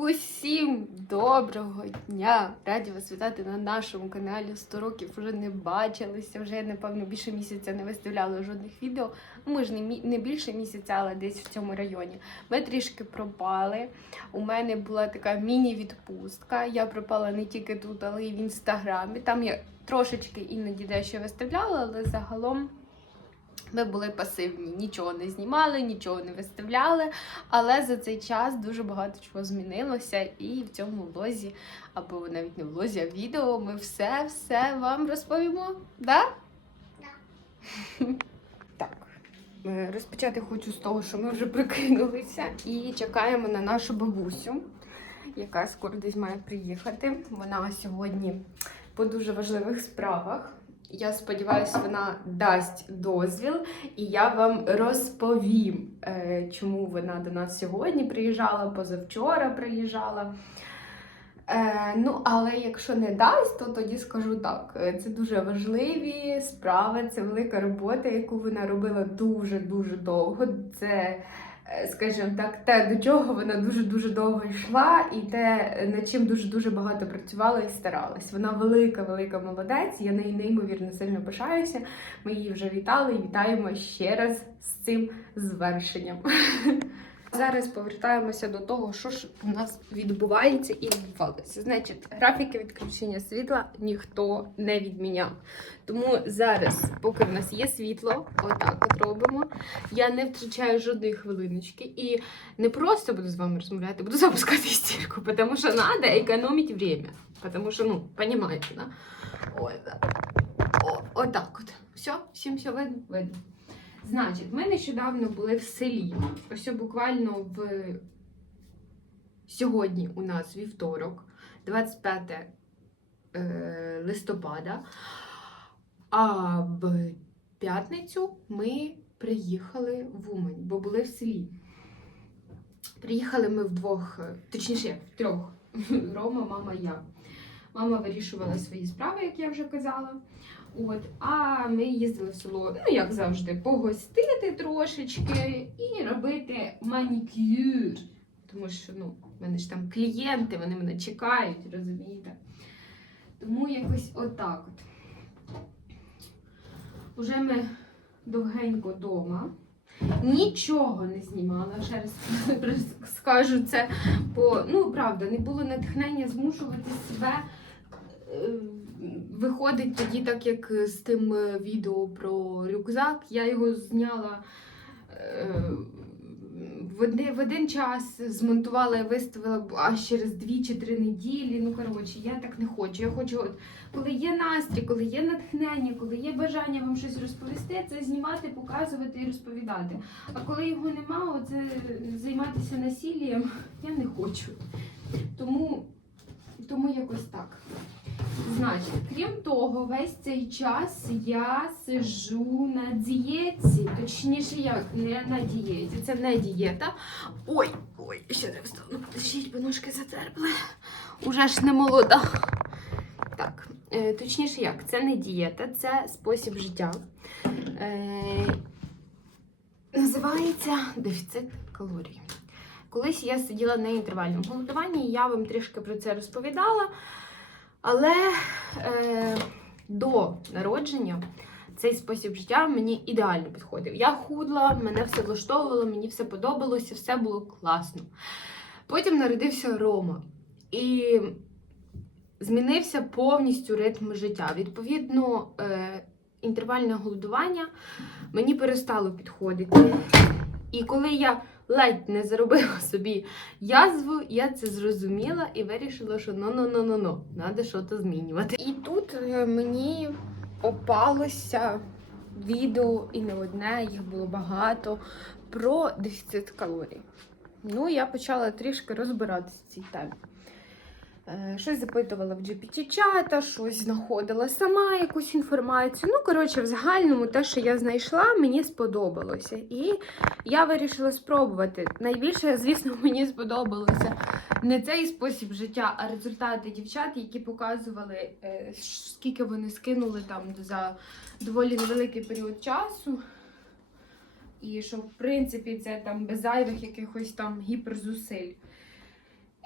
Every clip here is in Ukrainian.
Усім доброго дня! Раді вас вітати на нашому каналі 100 років вже не бачилися. Вже напевно більше місяця не виставляли жодних відео. Мі- не більше місяця, але десь в цьому районі. Ми трішки пропали. У мене була така міні-відпустка. Я пропала не тільки тут, але й в інстаграмі. Там я трошечки іноді дещо виставляла, але загалом. Ми були пасивні, нічого не знімали, нічого не виставляли. Але за цей час дуже багато чого змінилося, і в цьому влозі, або навіть не влозі, а відео, ми все-все вам розповімо. Да? Так. Е, Розпочати хочу з того, що ми вже прикинулися і чекаємо на нашу бабусю, яка скоро десь має приїхати. Вона сьогодні по дуже важливих справах. Я сподіваюся, вона дасть дозвіл, і я вам розповім, е, чому вона до нас сьогодні приїжджала, позавчора приїжджала. Е, ну, але якщо не дасть, то тоді скажу так: е, це дуже важливі справи, це велика робота, яку вона робила дуже-дуже довго. Це, скажімо так, те, до чого вона дуже-дуже довго йшла, і те, е, над чим дуже-дуже багато працювала і старалась. Вона велика, велика молодець. Я нею неймовірно сильно пишаюся. Ми її вже вітали і вітаємо ще раз з цим звершенням. Зараз повертаємося до того, що ж у нас відбувається і відбувалося. Значить, графіки відключення світла ніхто не відміняв. Тому зараз, поки в нас є світло, отак от робимо. Я не втрачаю жодної хвилиночки і не просто буду з вами розмовляти, буду запускати істерку, тому що треба економити время. Тому що, ну, розумієте, да? Ой, да. О, отак от. Все, всім все видно? Видно. Значить, ми нещодавно були в селі. Ось буквально в сьогодні у нас вівторок, 25 е, листопада. А в п'ятницю ми приїхали в Умань, бо були в селі. Приїхали ми вдвох, е, точніше, в трьох. Рома, мама, я. Мама вирішувала свої справи, як я вже казала. От, а ми їздили в село, ну як завжди, погостити трошечки і робити манікюр. Тому що ну, в мене ж там клієнти, вони мене чекають, розумієте? Тому якось отак от. Уже ми довгенько вдома. Нічого не знімала, ще раз скажу це, бо ну правда, не було натхнення змушувати себе. Виходить тоді, так як з тим е, відео про рюкзак, я його зняла е, в, одне, в один час, змонтувала і виставила аж через дві чи три неділі. Ну, коротше, я так не хочу. Я хочу, от, коли є настрій, коли є натхнення, коли є бажання вам щось розповісти, це знімати, показувати і розповідати. А коли його нема, оце займатися насиллям я не хочу. Тому, тому якось так. Значить, крім того, весь цей час я сижу на дієті. Точніше, як не на дієті, це не дієта. Ой, ой, ще не встану. Подождіть, бо ножки затерпли. Уже ж не молода. Так, е, точніше, як, це не дієта, це спосіб життя. Е, називається дефіцит калорій. Колись я сиділа на інтервальному голодуванні, я вам трішки про це розповідала. Але е, до народження цей спосіб життя мені ідеально підходив. Я худла, мене все влаштовувало, мені все подобалося, все було класно. Потім народився Рома. І змінився повністю ритм життя. Відповідно, е, інтервальне голодування мені перестало підходити. І коли я ледь не заробила собі язву, я це зрозуміла і вирішила, що ну ну ну ну ну треба щось змінювати. І тут е, мені опалося відео, і не одне, їх було багато, про дефіцит калорій. Ну, я почала трішки розбиратися в цій темі. Е, Щось запитувала в GPT-чата, щось знаходила сама якусь інформацію. Ну, коротше, в загальному те, що я знайшла, мені сподобалося. І я вирішила спробувати. Найбільше, звісно, мені сподобалося не цей спосіб життя, а результати дівчат, які показували, е, скільки вони скинули там за доволі невеликий період часу. І що, в принципі, це там без зайвих якихось там гіперзусиль.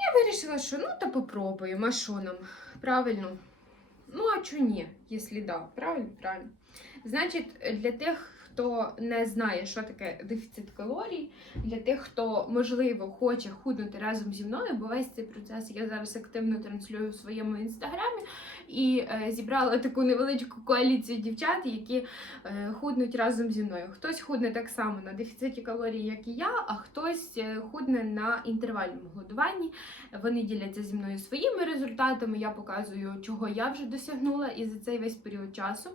Я вирішила, що ну та попробуємо, а що нам? Правильно? Ну, а чого ні, якщо да, правильно, правильно. Значить, для тих, хто не знає, що таке дефіцит калорій, для тих, хто можливо хоче худнути разом зі мною, бо весь цей процес я зараз активно транслюю в своєму інстаграмі і е, зібрала таку невеличку коаліцію дівчат, які е, худнуть разом зі мною. Хтось худне так само на дефіциті калорій, як і я, а хтось е, худне на інтервальному годуванні. Вони діляться зі мною своїми результатами. Я показую, чого я вже досягнула, і за цей весь період часу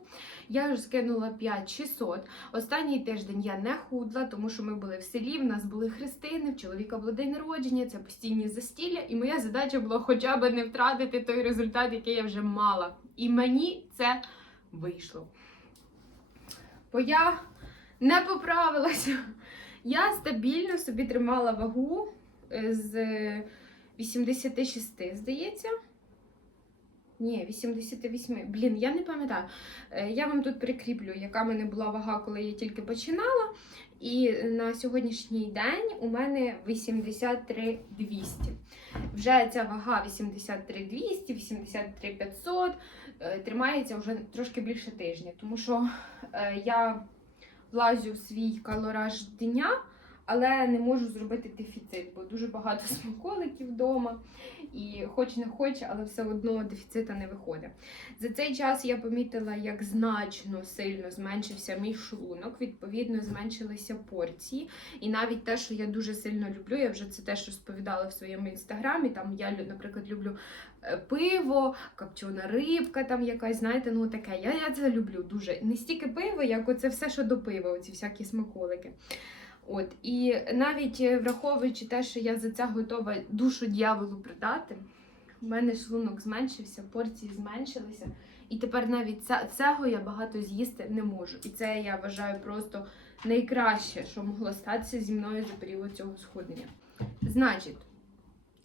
я вже скинула 5600. Останній тиждень я не худла, тому що ми були в селі. В нас були хрестини, в чоловіка було день народження, це постійні застілля, і моя задача була хоча б не втратити той результат, який я вже мала. І мені це вийшло. Бо я не поправилася. Я стабільно собі тримала вагу е, з 86, здається. Ні, 88. Блін, я не пам'ятаю. Е, Я вам тут прикріплю, яка в мене була вага, коли я тільки починала. І на сьогоднішній день у мене 83 200. Вже ця вага 83 200, 83 500 е, тримається вже трошки більше тижня, тому що е, я влазю в свій калораж дня, але не можу зробити дефіцит, бо дуже багато смаколиків вдома. І хоч не хоч, але все одно дефіцита не виходить. За цей час я помітила, як значно сильно зменшився мій шлунок, відповідно, зменшилися порції. І навіть те, що я дуже сильно люблю, я вже це теж розповідала в своєму інстаграмі. Там я, наприклад, люблю е, пиво, копчена рибка, там якась, знаєте, ну таке. Я, я це люблю дуже. Не стільки пиво, як оце все, що до пива, оці всякі смаколики. От і навіть е, враховуючи те, що я за це готова душу дьяволу продати, в мене шлунок зменшився, порції зменшилися. І тепер навіть цього я багато з'їсти не можу. І це я вважаю просто найкраще, що могло статися зі мною за період цього схуднення. Значить,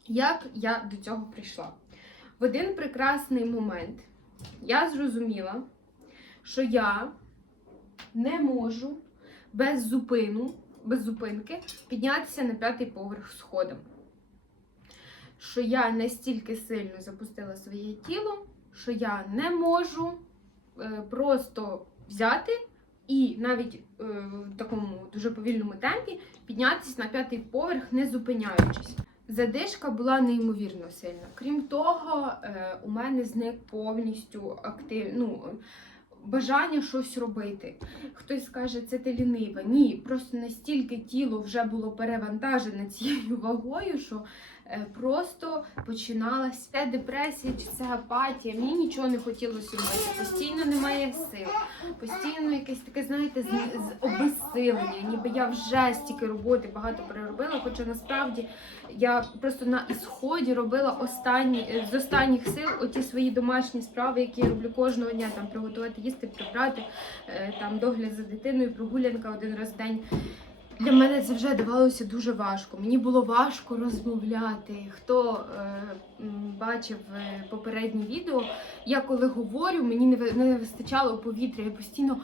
як я до цього прийшла? В один прекрасний момент я зрозуміла, що я не можу без зупину, без зупинки піднятися на п'ятий поверх сходом. Що я настільки сильно запустила своє тіло, що я не можу е, просто взяти і навіть е, в такому дуже повільному темпі піднятися на п'ятий поверх, не зупиняючись. Задишка була неймовірно сильна. Крім того, е, у мене зник повністю актив... ну, бажання щось робити. Хтось скаже, це ти лінива. Ні, просто настільки тіло вже було перевантажене цією вагою, що просто починалася це депресія чи це апатія. Мені нічого не хотілося робити. Постійно немає сил, постійно якесь таке, знаєте, з, обезсилення. Ніби я вже стільки роботи багато переробила, хоча насправді я просто на ісході робила останні е, з останніх сил оті свої домашні справи, які я роблю кожного дня. Там приготувати їсти, прибрати, е, там догляд за дитиною, прогулянка один раз в день. Для мене це вже давалося дуже важко. Мені було важко розмовляти. Хто е, бачив е, попереднє відео, я коли говорю, мені не, вистачало повітря. Я постійно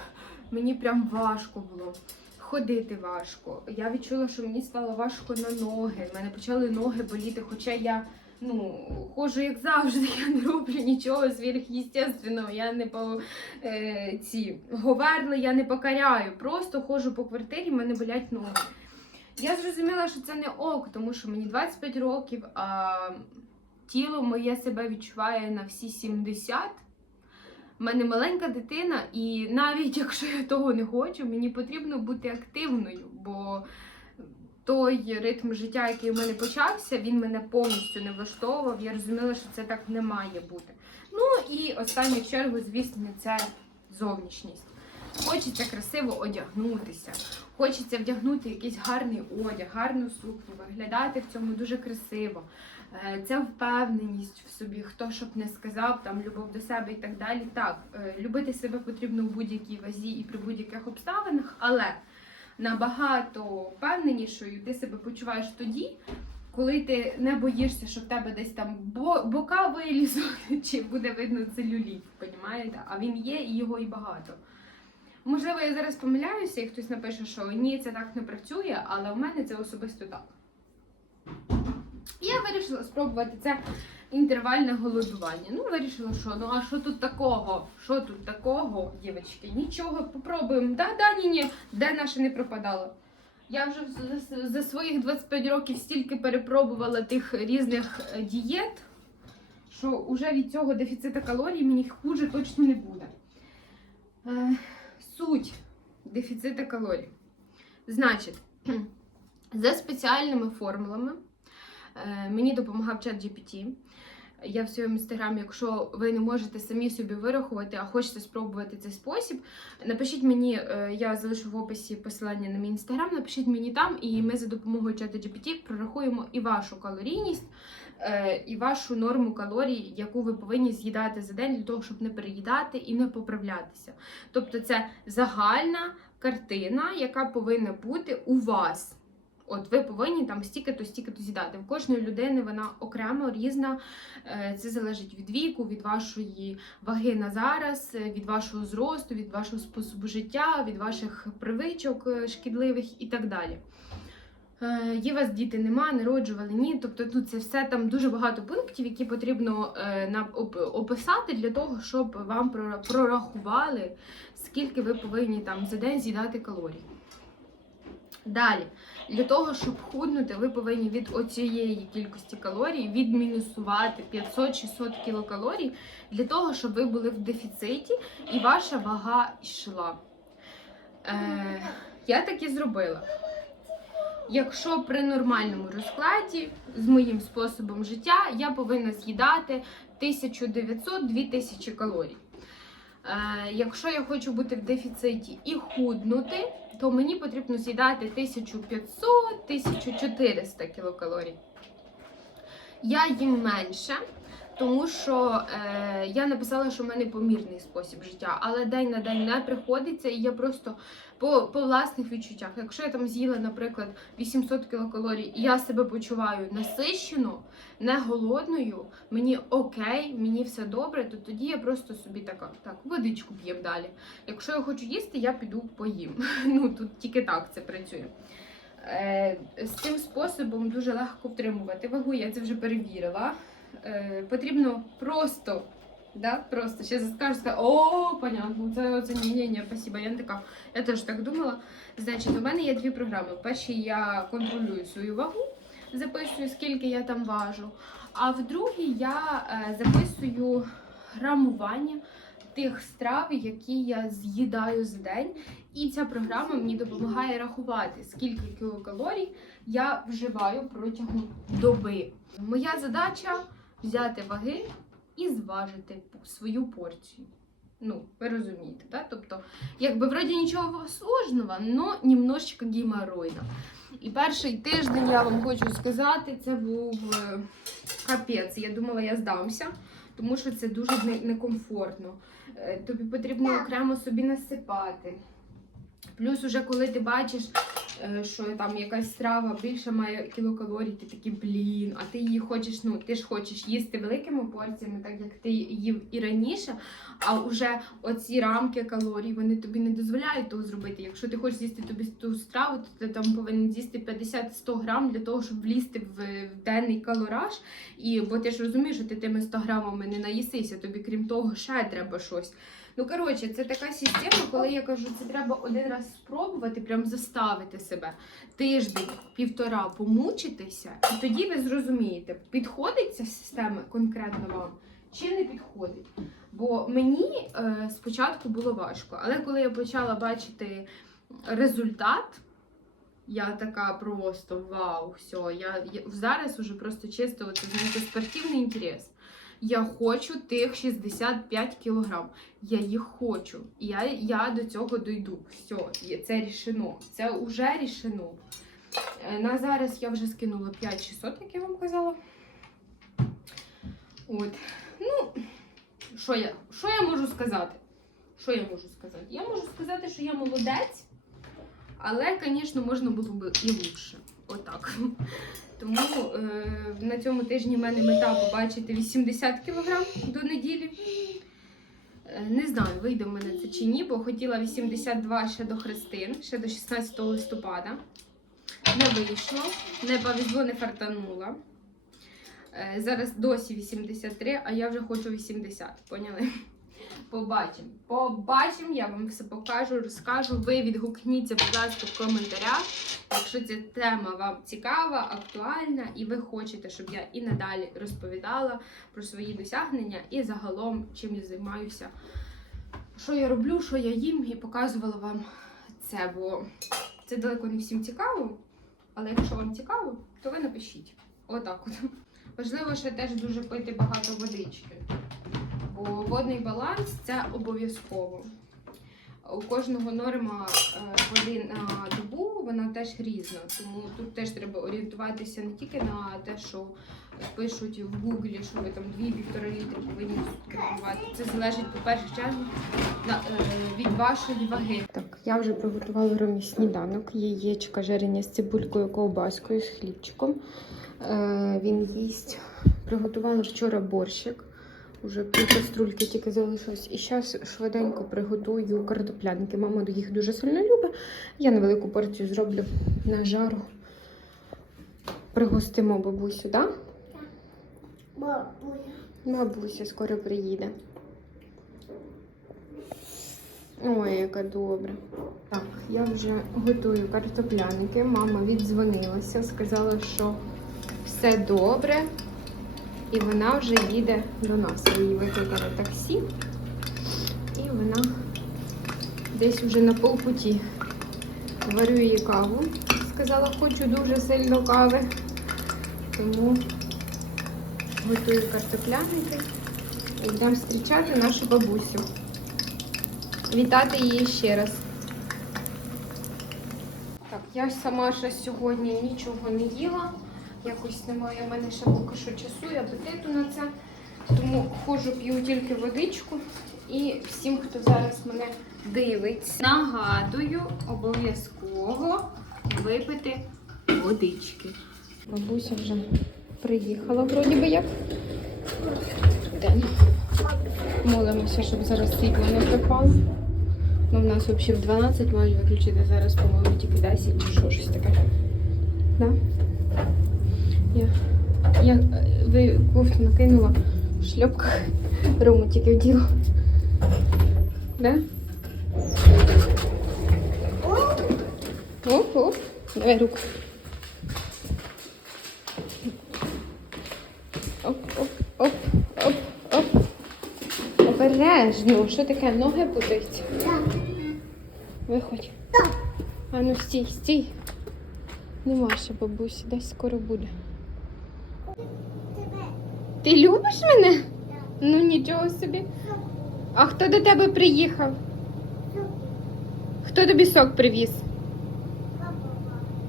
мені прям важко було. Ходити важко. Я відчула, що мені стало важко на ноги. В мене почали ноги боліти, хоча я ну, ходжу як завжди, я не роблю нічого сверхъестественного, я не по е, ці говерли, я не покаряю. Просто ходжу по квартирі, в мене болять ноги. Я зрозуміла, що це не ок, тому що мені 25 років, а тіло моє себе відчуває на всі 70. У мене маленька дитина, і навіть якщо я того не хочу, мені потрібно бути активною, бо той ритм життя, який у мене почався, він мене повністю не влаштовував. Я розуміла, що це так не має бути. Ну і останню чергу, звісно, це зовнішність. Хочеться красиво одягнутися, хочеться вдягнути якийсь гарний одяг, гарну сукню, виглядати в цьому дуже красиво. Це впевненість в собі, хто щоб не сказав, там любов до себе і так далі. Так, е, любити себе потрібно в будь-якій вазі і при будь-яких обставинах, але набагато впевненішою ти себе почуваєш тоді, коли ти не боїшся, що в тебе десь там бока вилізуть, чи буде видно целюліт, понімаєте? А він є і його і багато. Можливо, я зараз помиляюся, і хтось напише, що ні, це так не працює, але в мене це особисто так. Я вирішила спробувати це інтервальне голодування. Ну, вирішила, що ну а що тут такого? Що тут такого, дівчатки? Нічого, попробуємо. Да, да, ні, ні, де наше не пропадало. Я вже за, своїх 25 років стільки перепробувала тих різних е, дієт, що вже від цього дефіциту калорій мені хуже точно не буде. Е, суть дефіциту калорій. Значить, за спеціальними формулами мені допомагав чат GPT. Я в своєму інстаграмі, якщо ви не можете самі собі вирахувати, а хочете спробувати цей спосіб, напишіть мені, е, я залишу в описі посилання на мій інстаграм, напишіть мені там, і ми за допомогою чату GPT прорахуємо і вашу калорійність, е, і вашу норму калорій, яку ви повинні з'їдати за день для того, щоб не переїдати і не поправлятися. Тобто це загальна картина, яка повинна бути у вас. От ви повинні там стільки-то, стільки-то з'їдати. В кожної людини вона окремо різна. Е, Це залежить від віку, від вашої ваги на зараз, е, від вашого зросту, від вашого способу життя, від ваших привичок е, шкідливих і так далі. Є вас діти нема, народжували ні. Тобто тут це все там дуже багато пунктів, які потрібно описати для того, щоб вам прорахували, скільки ви повинні там за день з'їдати калорій. Далі, для того, щоб худнути, ви повинні від оцієї кількості калорій відмінусувати 500-600 кілокалорій для того, щоб ви були в дефіциті і ваша вага йшла. Е, я так і зробила. Якщо при нормальному розкладі з моїм способом життя я повинна з'їдати 1900-2000 калорій. Е, якщо я хочу бути в дефіциті і худнути, то мені потрібно з'їдати 1500-1400 кілокалорій. Я їм менше, тому що е, я написала, що в мене помірний спосіб життя, але день на день не приходиться, і я просто по, по власних відчуттях. Якщо я там з'їла, наприклад, 800 кілокалорій, і я себе почуваю насищено, не голодною, мені окей, мені все добре, то тоді я просто собі така, так, водичку п'єм далі. Якщо я хочу їсти, я піду поїм. Ну тут тільки так це працює. Е, з цим способом дуже легко втримувати вагу, я це вже перевірила. Е, потрібно просто, да, просто ще скажу, о, понятно, це, це ні, ні, ні, спасибо. Я не така. Я теж так думала. Значить, у мене є дві програми. Першій я контролюю свою вагу, записую, скільки я там важу. А в другій я е, записую грамування тих страв, які я з'їдаю за день. І ця програма мені допомагає рахувати, скільки кілокалорій я вживаю протягом доби. Моя задача взяти ваги і зважити свою порцію. Ну, ви розумієте, да? Тобто, якби вроді нічого сложного, но немножечко геморройно. І перший тиждень я вам хочу сказати, це був е, капець. Я думала, я здамся, тому що це дуже некомфортно. Е, Тобі потрібно окремо собі насипати. Плюс, уже коли ти бачиш, е, що там якась страва більше має кілокалорій, ти такий, блін, а ти її хочеш, ну ти ж хочеш їсти великими порціями, так як ти їв і раніше, а вже оці рамки калорій вони тобі не дозволяють того зробити. Якщо ти хочеш з'їсти тобі ту страву, то ти там повинен з'їсти 50-100 грам для того, щоб влізти в, денний калораж. І бо ти ж розумієш, що ти тими 100 грамами не наїсися, тобі крім того, ще треба щось. Ну, коротше, це така система, коли я кажу, це треба один раз спробувати, прям заставити себе тиждень, півтора помучитися, і тоді ви зрозумієте, підходить ця система конкретно вам чи не підходить. Бо мені е, спочатку було важко, але коли я почала бачити результат, я така просто вау, все, я, я зараз уже просто чисто от, знаєте, спортивний інтерес. Я хочу тих 65 кілограм. Я їх хочу. Я, я до цього дойду. Все, це рішено. Це вже рішено. Е, На зараз я вже скинула 5600, як я вам казала. От. Ну, що я, що я можу сказати? Що я можу сказати? Я можу сказати, що я молодець, але, звісно, можна було б і лучше. Отак. Тому е, на цьому тижні в мене мета побачити 80 кг до неділі. Е, Не знаю, вийде в мене це чи ні, бо хотіла 82 ще до Христин, ще до 16 листопада. Не вийшло, не повезло, не фартанула. Е, Зараз досі 83, а я вже хочу 80. Поняли? Побачимо. Побачимо, я вам все покажу, розкажу. Ви відгукніться, будь ласка, в коментарях. Якщо ця тема вам цікава, актуальна, і ви хочете, щоб я і надалі розповідала про свої досягнення і загалом чим я займаюся, що я роблю, що я їм, і показувала вам це, бо це далеко не всім цікаво. Але якщо вам цікаво, то ви напишіть. Отак от. Важливо ще теж дуже пити багато водички. Водний баланс це обов'язково. У кожного норма е, води на добу, вона теж різна. Тому тут теж треба орієнтуватися не тільки на те, що пишуть в гуглі, що ви там 2-1,5 літри повинні приймати. Це залежить, по перше чергу, на, е, від вашої ваги. Так, я вже приготувала Ромі сніданок, яєчка жарені з цибулькою, ковбаскою, з хлібчиком. Е, він їсть. Приготувала вчора борщик. Уже пів каструльки тільки залишилось. І зараз швиденько приготую картоплянки. Мама їх дуже сильно любить. Я невелику порцію зроблю на жару. Пригостимо бабусю, так? Да? Бабуля. Бабуся скоро приїде. Ой, яка добре. Так, я вже готую картопляники. Мама віддзвонилася, сказала, що все добре. І вона вже їде до нас. Я її викликала таксі. І вона десь вже на полпуті. Варю її каву. Сказала, хочу дуже сильно кави. Тому готую картопляники і йдемо зустрічати нашу бабусю. Вітати її ще раз. Так, я сама ще сьогодні нічого не їла. Якось немає в мене ще поки що часу і апетиту на це. Тому ходжу, п'ю тільки водичку. І всім, хто зараз мене дивиться, нагадую обов'язково випити водички. Бабуся вже приїхала, вроді би як. Йдемо. Молимося, щоб зараз світло не припало. Ну, в нас взагалі в 12 мають виключити, зараз, по-моєму, тільки 10 чи що, щось таке. Да? Я, я ви кофту накинула в шльопках. Рому тільки вділа. Да? Оп, оп. Давай руку. Оп, оп, оп, оп, оп. Обережно. Що таке? Ноги путаються? Так. Виходь. А ну стій, стій. Нема ще бабусі, десь скоро буде. Ти любиш мене? Ну нічого собі. А хто до тебе приїхав? Хто тобі сок привіз?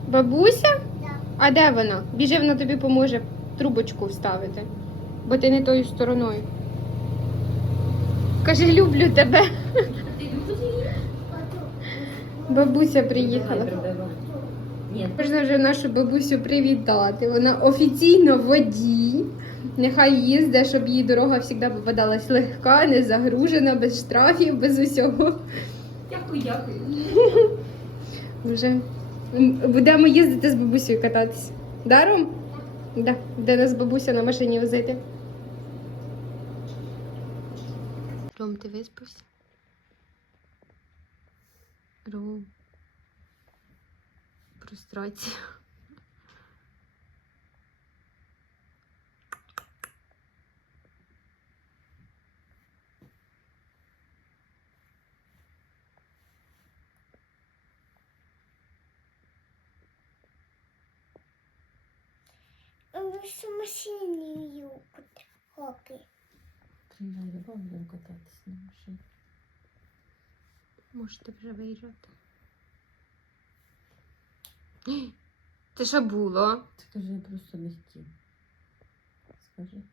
Бабуся? Так. А де вона? Біжи, вона тобі поможе трубочку вставити, бо ти не тою стороною. Кажи, люблю тебе. Бабуся приїхала. Можна вже нашу бабусю привітати. Вона офіційно водій. Нехай їздить, щоб їй дорога завжди попадалась легка, не загружена, без штрафів, без усього. дякую, дякую. Вже будемо їздити з бабусею кататись. Даром? Да. Де нас бабуся на машині возити? Ром, ти виспався? Ром. Прострація. В машині хоки. Приїжджай до будемо кататись на машині. Можете вже виїжджати. Це що було? Це каже, я просто не хотів. Скажи.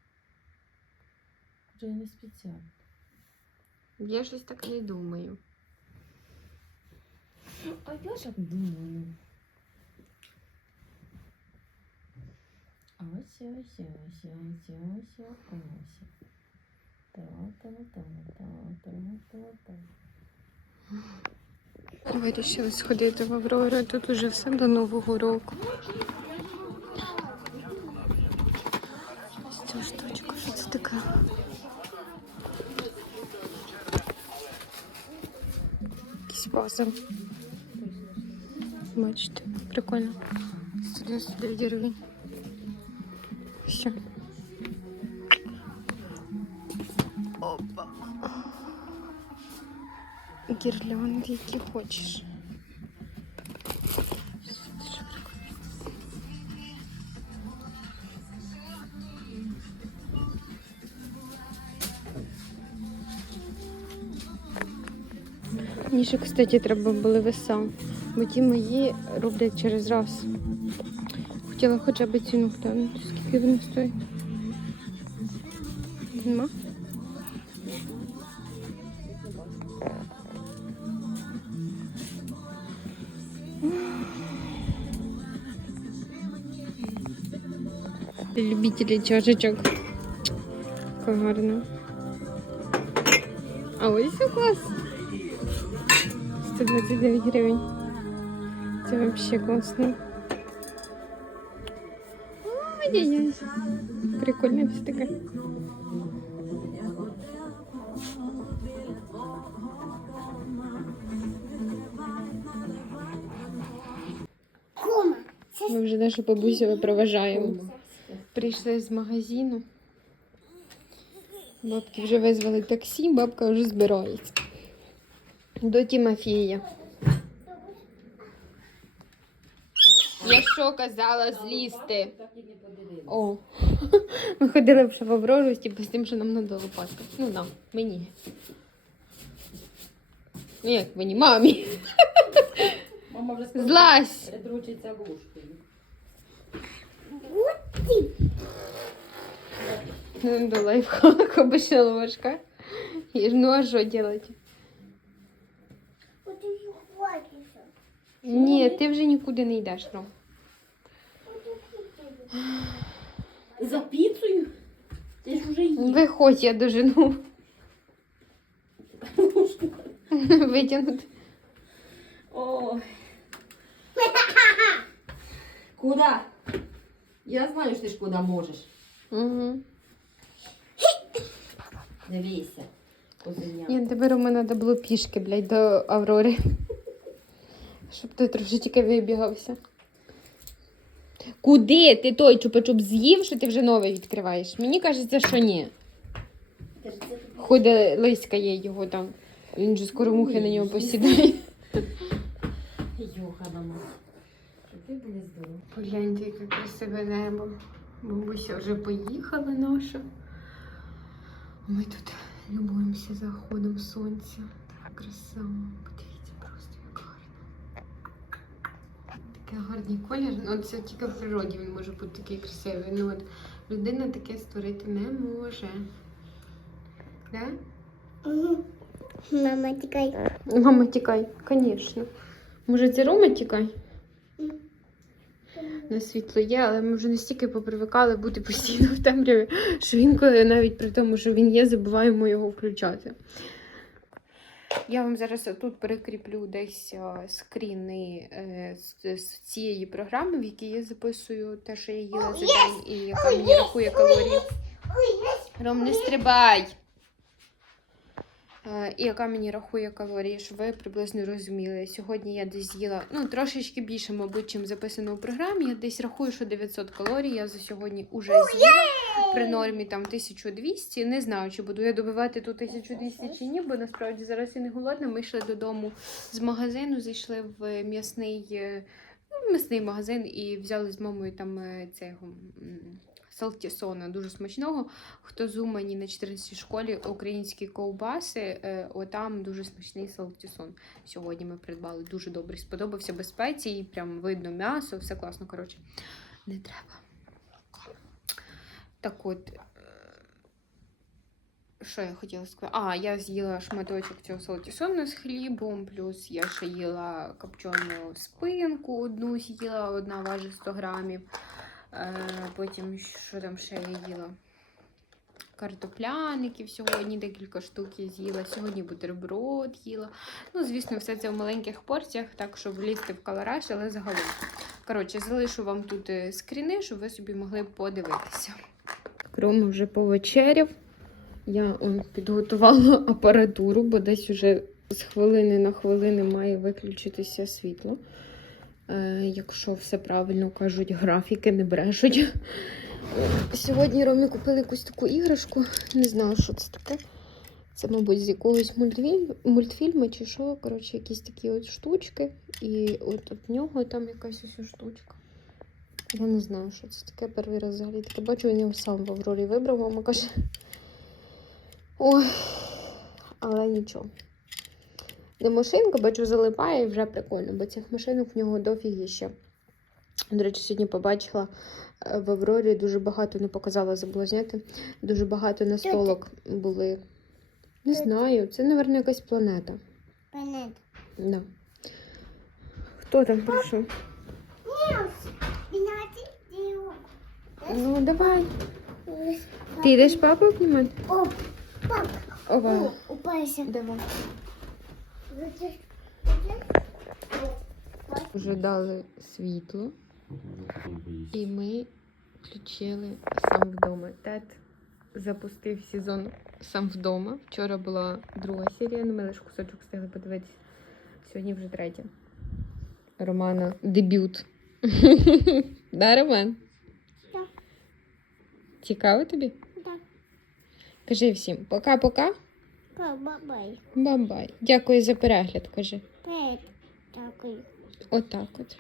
Вже я не спеціально. Я щось так не думаю. А я ж так думаю. Ось, ось, ось, ось, ось, ось. Вирішили сходити в Аврору. Тут уже все до Нового року. цю штучку. Що це таке? Якісь вази. Бачите, прикольно. 199 гривень. Все. Опа. Гірлянди, які хочеш. Мені ще, кстати, треба були веса, бо ті мої роблять через раз. Хотіла хоча б ціну глянути, скільки вони стоять. Нема? Любителі чашечок. Яка гарна. А ось і клас. 129 гривень. Це вообще класно. Ой-ой-ой. Прикольно все таке. Ми вже нашу бабусю випроважаємо. Прийшли з магазину. Бабки вже визвали таксі, бабка вже збирається. До Тімофія. Я що казала злізти? О, ми ходили в шафоброжу, типу, з тим, що нам надо лопатка. Ну, нам, мені. Ну, як мені, мамі. Мама вже сказала, Злазь! придручиться ложкою. гуті. Ну, до лайфхак, обычно ложка. И, ну, а что делать? От і хватиться. Ні, ти вже нікуди не йдеш, Ром. За піцею? Ти ж вже їв. Виходь, я дожену. Витягнути. Ой. Куда? Я знаю, що ти ж куди можеш. Угу. Дивися. Козеня. Ні, тепер у мене треба було пішки, блядь, до Аврори. Щоб ти трошечки вибігався. Куди ти той чупа-чуп з'їв, що ти вже новий відкриваєш? Мені кажеться, що ні. Ходить лиськає його там. Він же скоро мухи на нього посідає. Йохана мать. Щоб ти були здорові. Погляньте, яке красиве небо. Бабуся вже поїхала наша. Ми тут любуємося заходом сонця. Так красиво. Подивіться просто, як гарно. Такий гарний колір. Ну, це тільки в природі він може бути такий красивий. Ну, от людина таке створити не може. Да? Угу. Мама, тікай. Мама, тікай, звісно. Може, це Рома тікай? На світло є, але ми вже настільки попривикали бути постійно в темряві, що інколи навіть при тому, що він є, забуваємо його включати. Я вам зараз тут перекріплю десь скріни е, з, цієї програми, в якій я записую те, що я їла за день і яка мені рахує калорії. Ром, не стрибай! Е, І яка мені рахує калорії, щоб ви приблизно розуміли. Сьогодні я десь з'їла ну, трошечки більше, мабуть, чим записано у програмі. Я десь рахую, що 900 калорій я за сьогодні вже з'їла. При нормі там 1200. Не знаю, чи буду я добивати ту 1200 чи ні, бо насправді зараз я не голодна. Ми йшли додому з магазину, зайшли в м'ясний, е, ну, м'ясний магазин і взяли з мамою там е, цього. Салтісона дуже смачного. Хто з Умані на 14 школі українські ковбаси, е, отам дуже смачний салтісон. Сьогодні ми придбали дуже добрий. Сподобався без спецій, прям видно м'ясо, все класно. Коротше, не треба. Так от, що я хотіла сказати? А, я з'їла шматочок цього салтісону з хлібом, плюс я ще їла копчену спинку, одну з'їла, одна важить 100 грамів. Е, потім, що там ще я їла? Картопляників сьогодні декілька штук я з'їла. Сьогодні бутерброд їла. Ну, звісно, все це в маленьких порціях, так, щоб влізти в калораж, але загалом. Коротше, залишу вам тут е, скріни, щоб ви собі могли подивитися. Рома вже повечеряв. Я он, підготувала апаратуру, бо десь уже з хвилини на хвилини має виключитися світло. Е, якщо все правильно кажуть, графіки не брешуть. Сьогодні Ромі купили якусь таку іграшку. Не знаю, що це таке. Це, мабуть, з якогось мультфільму, чи що. Коротше, якісь такі от штучки. І от в нього там якась ось штучка. Я не знаю, що це таке. Перший раз взагалі таке бачу, він його сам в Аврорі вибрав, мама каже. Ой, але нічого. Де машинка, бачу, залипає і вже прикольно, бо цих машинок в нього дофігіще. До речі, сьогодні побачила е, в Аврорі дуже багато, не показала, забула зняти. Дуже багато настолок були. Не знаю, це, мабуть, якась планета. Понятно. Да. Хто там прийшов? Ну, давай. Ти йдеш папу обнімати? О, пап. Ова. О, упайся. Давай. Вже дали світло, і ми включили сам вдома. Тед запустив сезон сам вдома. Вчора була друга серія, ну ми лише кусочок встигли подивитися. Сьогодні вже третя. Романа дебют. Да, Роман? Так. Цікаво тобі? Так. Кажи всім пока-пока. Бабай. Бай-бай. Дякую за перегляд, кажи. Такой. Отак от.